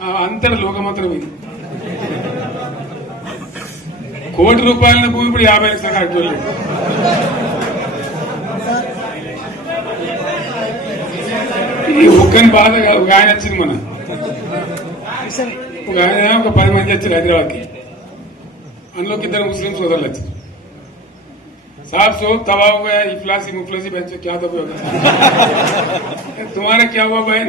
ఆ అంతటి లోకమంతరం ఇది కోటి రూపాయల భూమి ఇప్పుడు యాభై లక్షల కట్టుకోలేదు ఈ ఒక్కని బాధ కాదు. ఒక ఆయన వచ్చింది మన కిషన్ ఒక ఆయన ఒక పది మంది వచ్చారు హైదరాబాద్కి అందులోకి ఇద్దరు ముస్లిం సోదరులు వచ్చారు साहब सो तवा हो गया इफलासी मुफलसी बच्चे क्या दबे हो गए तुम्हारा क्या हुआ बहन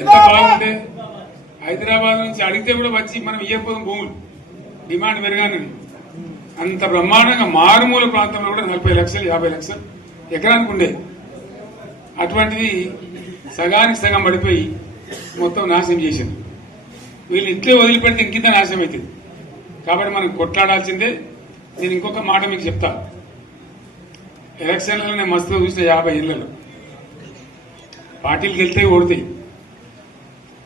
ఎంత బాగుంటే హైదరాబాద్ నుంచి అడిగితే కూడా వచ్చి మనం ఇయ్యకపోదాం భూములు. డిమాండ్ పెరగానని అంత బ్రహ్మాండంగా మారుమూల ప్రాంతంలో కూడా నలభై లక్షలు యాభై లక్షలు ఎకరానికి ఉండే. అటువంటిది సగానికి సగం పడిపోయి మొత్తం నాశనం చేసింది. వీళ్ళు ఇట్లే వదిలిపెడితే ఇంకింత నాశనం అవుతుంది కాబట్టి మనం కొట్లాడాల్సిందే. నేను ఇంకొక మాట మీకు చెప్తా. ఎలక్షన్లలో నేను మస్తుగా చూసిన యాభై ఇళ్ళలో. పార్టీలకు వెళ్తే ఓడతాయి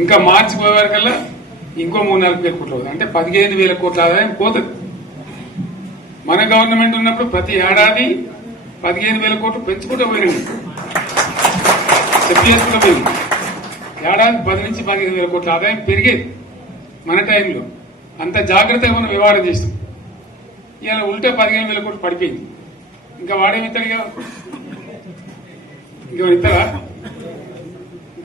ఇంకా మార్చి పోయే వరకల్లా ఇంకో మూడు నాలుగు వేల కోట్లు అవుతుంది. అంటే పదిహేను వేల కోట్ల ఆదాయం పోతుంది. మన గవర్నమెంట్ ఉన్నప్పుడు ప్రతి ఏడాది పదిహేను వేల కోట్లు పెంచుకుంటూ పోయినండి చెప్పేసుకుంటూ పోయింది ఏడాది పది నుంచి పదిహేను వేల కోట్ల ఆదాయం పెరిగేది మన టైంలో. అంత జాగ్రత్తగా మనం వ్యవహారం చేస్తాం. ఇలా ఉల్టా పదిహేను వేల కోట్లు పడిపోయింది. ఇంకా వాడేమి ఇస్తాడుగా ఇంకా ఇతరా